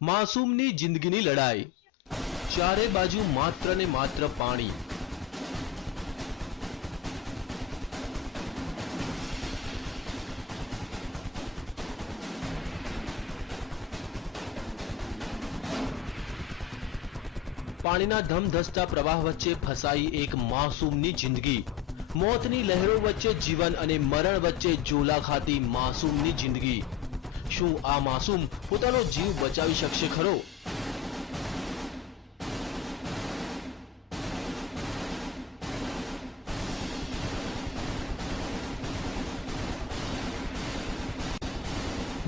માસૂમની જિંદગીની લડાઈ, ચારે બાજુ માત્ર ને માત્ર પાણી। પાણીના ધમધસતા પ્રવાહ વચ્ચે ફસાઈ એક માસૂમની જિંદગી। મોતની લહેરો વચ્ચે જીવન અને મરણ વચ્ચે ઝોલા ખાતી માસૂમની જિંદગી। શું આ માસૂમ પોતાનો જીવ બચાવી શકશે ખરો?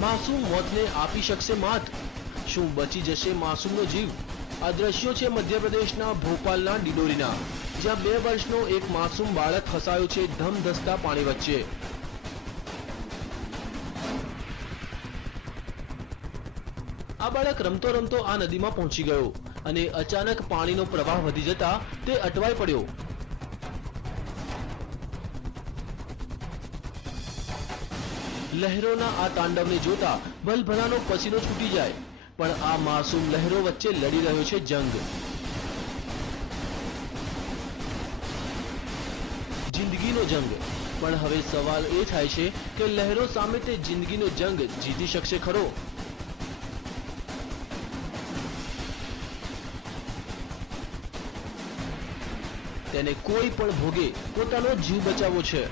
માસૂમ મોતને આપી શકશે માત? શું બચી જશે માસૂમનો જીવ? આ દ્રશ્યો છે મધ્યપ્રદેશના ભોપાલના ડિડોરીના, જ્યાં 2 વર્ષનો એક માસૂમ બાળક ફસાયો છે ધમધસતા પાણી વચ્ચે। આ બાળક રમતો રમતો આ નદીમાં પહોંચી ગયો અને અચાનક પાણીનો પ્રવાહ વધી જતા તે અટવાઈ પડ્યો। લહેરોના આ તાંડવને જોતા ભલભલાનો પસીનો છૂટી જાય, પણ આ માસૂમ લહેરો વચ્ચે લડી રહ્યો છે જંગ। જિંદગીનો જંગ। પણ હવે સવાલ એ થાય છે કે લહેરો સામે તે જિંદગીનો જંગ જીતી શકશે ખરો? તેને કોઈ પણ ભોગે પોતાનો જીવ બચાવવો છે।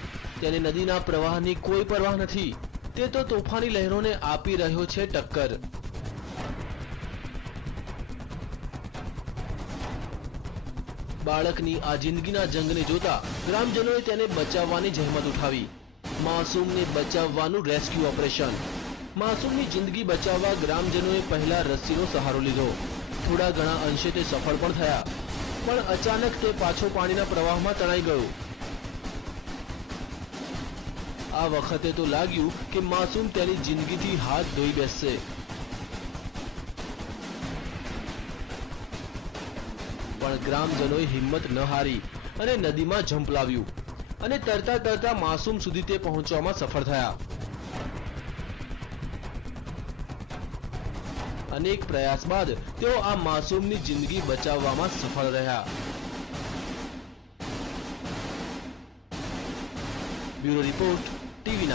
તેને નદીના પ્રવાહની કોઈ પરવાહ નથી। તે તો તોફાની લહેરોને આપી રહ્યો છે ટક્કર। બાળકની આ જિંદગીના જંગને જોતા ગ્રામજનોએ તેને બચાવવાની જહેમત ઉઠાવી। માસૂમને બચાવવાનું રેસ્ક્યુ ઓપરેશન। માસૂમની જિંદગી બચાવવા ગ્રામજનોએ પહેલા રસ્સીનો સહારો લીધો। થોડા ઘણા અંશે તે સફળ પણ થયા, પણ અચાનક તે પાછો પાણીના પ્રવાહમાં તણાઈ ગયો। આ વખતે તો લાગ્યું કે માસૂમ તેની જિંદગીથી હાથ ધોઈ બેસશે। પણ ગ્રામજનોએ હિંમત ન હારી અને નદીમાં ઝંપલાવ્યું અને તરતા તરતા માસૂમ સુધી તે પહોંચવામાં સફળ થયા। અનેક પ્રયાસ બાદ તેઓ આ માસૂમની જિંદગી બચાવવામાં સફળ રહ્યા। Bureau report, TV9।